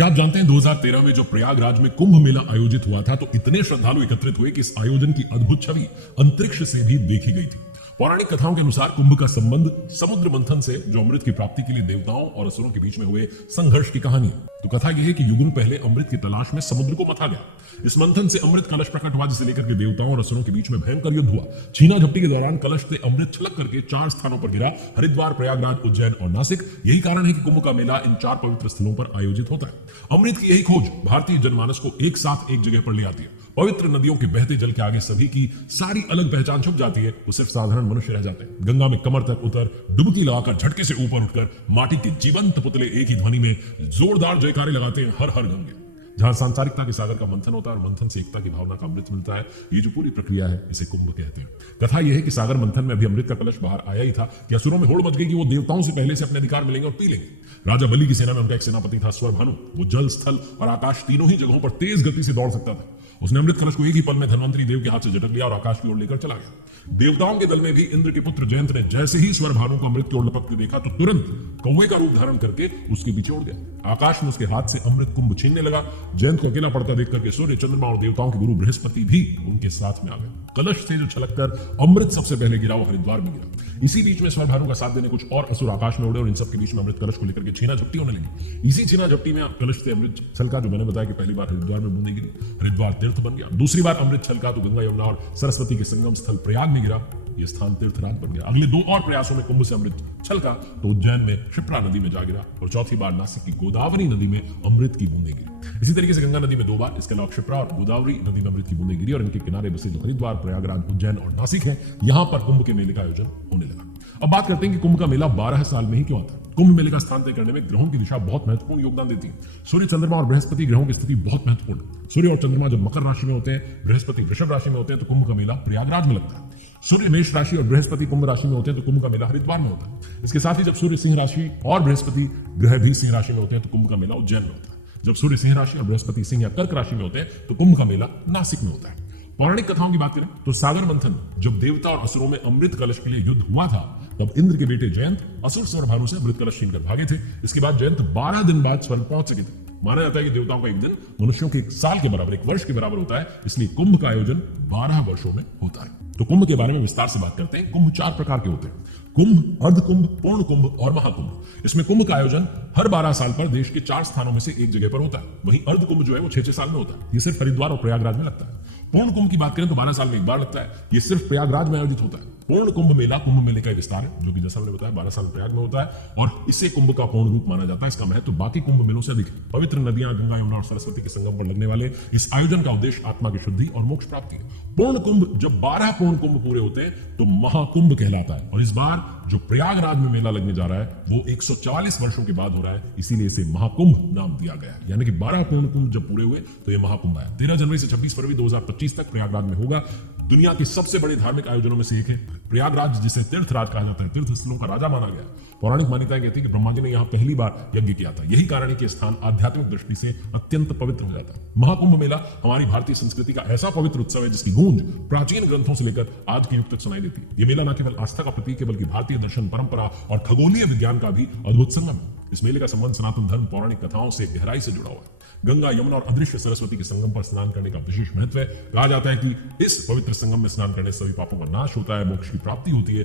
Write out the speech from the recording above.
क्या आप जानते हैं 2013 में जो प्रयागराज में कुंभ मेला आयोजित हुआ था तो इतने श्रद्धालु एकत्रित हुए कि इस आयोजन की अद्भुत छवि अंतरिक्ष से भी देखी गई थी। पौराणिक कथाओं के अनुसार कुंभ का संबंध समुद्र मंथन से जो अमृत की प्राप्ति के लिए देवताओं और असुरों के बीच में हुए संघर्ष की कहानी है। तो कथा यह है कि युगों पहले अमृत की तलाश में समुद्र को मथा गया। इस मंथन से अमृत कलश प्रकट हुआ जिसे लेकर के देवताओं और असुरों के बीच में भयंकर युद्ध हुआ। छीना झपटी के दौरान कलश से अमृत छलक करके 4 स्थानों पर गिरा, हरिद्वार, प्रयागराज, उज्जैन और नासिक। यही कारण है कि कुंभ का मेला इन 4 पवित्र स्थलों पर आयोजित होता है। अमृत की यही खोज भारतीय जनमानस को एक साथ एक जगह पर ले आती है। पवित्र नदियों के बहते जल के आगे सभी की सारी अलग पहचान छुप जाती है। वो सिर्फ साधारण मनुष्य रह जाते हैं। गंगा में कमर तक उतर डुबकी लगाकर झटके से ऊपर उठकर माटी के जीवंत पुतले एक ही ध्वनि में जोरदार जयकारे लगाते हैं, हर हर गंगे। जहां सांसारिकता के सागर का मंथन होता है और मंथन से एकता की भावना का अमृत मिलता है, ये जो पूरी प्रक्रिया है इसे कुंभ कहते हैं। कथा यह है कि सागर मंथन में अभी अमृत का कलश बाहर आया ही था कि असुरों में होड़ मच गई कि वो देवताओं से पहले से अपने अधिकार मिलेंगे और पी लेंगे। राजा बलि की सेना में उनका एक सेनापति था स्वरभानु। वो जल, स्थल और आकाश तीनों ही जगहों पर तेज गति से दौड़ सकता था। उसने अमृत कलश को एक ही पल में धन्वंतरी देव के हाथ से झटक लिया और आकाश की ओर लेकर चला गया। देवताओं के दल में भी इंद्र के पुत्र जयंत ने जैसे ही स्वरभानु को अमृत की ओर लपकते देखा तो तुरंत कौवे का रूप धारण करके उसके पीछे उड़ गया। आकाश में उसके हाथ से अमृत कुंभ छीनने लगा। जयंत को अकेला पड़ता देख करके सूर्य, चंद्रमा और देवताओं के गुरु बृहस्पति भी उनके साथ में आ गए। कलश से जो छलककर अमृत सबसे पहले गिरा वो हरिद्वार में गिरा। इसी बीच में स्वरभानु का साथ देने कुछ और असुर आकाश में उड़े और इन सब के बीच में अमृत कलश को लेकर के छीना झपटी होने लगी। इसी छीना झपटी में कलश से अमृत छलका, जो मैंने बताया कि पहली बार हरिद्वार में बूंदे गिरी, हरिद्वार तीर्थ बन गया। दूसरी बार अमृत छलका तो गंगा, यमुना और सरस्वती के संगम स्थल प्रयाग में गिरा। यह स्थान तीर्थराज बन गया। अगले 2 और प्रयासों में कुंभ से अमृत छलका तो उज्जैन में क्षिप्रा नदी में जा गिरा और चौथी बार नासिक की गोदावरी नदी में अमृत की बूंदें गिरी। इसी तरीके से गंगा नदी में 2 बार, इसके अलावा क्षिप्रा और गोदावरी नदी में अमृत की बूंदें गिरी और इनके किनारे बसे जो हरिद्वार, प्रयागराज, उज्जैन और नासिक है, यहां पर कुंभ के मेले का आयोजन होने लगा। अब बात करते हैं कि कुंभ का मेला 12 साल में ही क्यों आता है। कुंभ मेले का स्थान तय करने में ग्रहों की दिशा बहुत महत्वपूर्ण योगदान देती है। सूर्य, चंद्रमा और बृहस्पति ग्रहों की स्थिति बहुत महत्वपूर्ण है। सूर्य और चंद्रमा जब मकर राशि में होते हैं, बृहस्पति वृषभ राशि में होते हैं तो कुंभ का मेला प्रयागराज में लगता है। सूर्य मेष राशि और बृहस्पति कुंभ राशि में होते हैं तो कुंभ का मेला हरिद्वार में होता है। इसके साथ ही जब सूर्य सिंह राशि और बृहस्पति ग्रह भी सिंह राशि में होते हैं तो कुंभ का मेला उज्जैन में होता है। जब सूर्य सिंह राशि और बृहस्पति सिंह या कर्क राशि में होते हैं तो कुंभ का मेला नासिक में होता है। पौराणिक कथाओं की बात करें तो सागर मंथन जब देवता और असुरों में अमृत कलश के लिए युद्ध हुआ था तब इंद्र के बेटे जयंत असुर स्वरभानु से अमृत कलश छीनकर भागे थे। इसके बाद जयंत 12 दिन बाद स्वर्ग पहुंच सके थे। माना जाता है कि देवताओं का एक दिन मनुष्यों के 1 साल के बराबर, 1 वर्ष के बराबर होता है, इसलिए कुंभ का आयोजन 12 वर्षों में होता है। तो कुंभ के बारे में विस्तार से बात करते हैं। कुंभ 4 प्रकार के होते हैं: कुंभ, अर्ध कुंभ, पूर्ण कुंभ और महाकुंभ। इसमें कुंभ का आयोजन हर 12 साल पर देश के 4 स्थानों में से एक जगह पर होता है। वहीं अर्ध कुंभ जो है वो 6-6 साल में होता है। ये सिर्फ हरिद्वार और प्रयागराज में लगता है। पूर्ण कुंभ की बात करें तो 12 साल में एक बार लगता है। ये सिर्फ प्रयागराज में आयोजित होता है। पूर्ण कुंभ मेला कुंभ मेले का विस्तार है, जो कि जैसा मैंने बताया 12 साल प्रयाग में होता है और इसे कुंभ का पूर्ण रूप माना जाता है। इसका महत्व बाकी कुंभ मेलों से अधिक है। पवित्र नदियां गंगा, यमुना और सरस्वती के संगम पर लगने वाले इस आयोजन का उद्देश्य आत्मा की शुद्धि और मोक्ष प्राप्ति है। पूर्ण कुंभ जब 12 पूर्ण कुंभ पूरे होते हैं तो महाकुंभ कहलाता है और इस बार जो प्रयागराज में मेला लगने जा रहा है वो 144 वर्षों के बाद हो रहा है, इसीलिए इसे महाकुंभ नाम दिया गया है। यानी कि 12 पूर्ण कुंभ जब पूरे हुए तो ये महाकुंभ आया। 13 जनवरी से 26 फरवरी 2025 तक प्रयागराज में होगा। दुनिया के सबसे बड़े धार्मिक आयोजनों में से एक है प्रयागराज, जिसे तीर्थराज कहा जाता है। तीर्थ स्थलों का राजा माना गया। पौराणिक मान्यताएं कहती है कि ब्रह्मा जी ने यहाँ पहली बार यज्ञ किया था। यही कारण है कि स्थान आध्यात्मिक दृष्टि से अत्यंत पवित्र हो जाता है। महाकुंभ मेला हमारी भारतीय संस्कृति का ऐसा पवित्र उत्सव है जिसकी गूंज प्राचीन ग्रंथों से लेकर आज के युग तक सुनाई देती है। ये मेला न केवल आस्था का प्रतीक है बल्कि भारतीय दर्शन, परंपरा और खगोलीय विज्ञान का भी अद्भुत संगम है। इस मेले का संबंध सनातन धर्म पौराणिक कथाओं से गहराई से जुड़ा हुआ है। गंगा, यमुना और अदृश्य सरस्वती के संगम पर स्नान करने का विशेष महत्व है। कहा जाता है कि इस पवित्र संगम में स्नान करने से सभी पापों का नाश होता है, मोक्ष की प्राप्ति होती है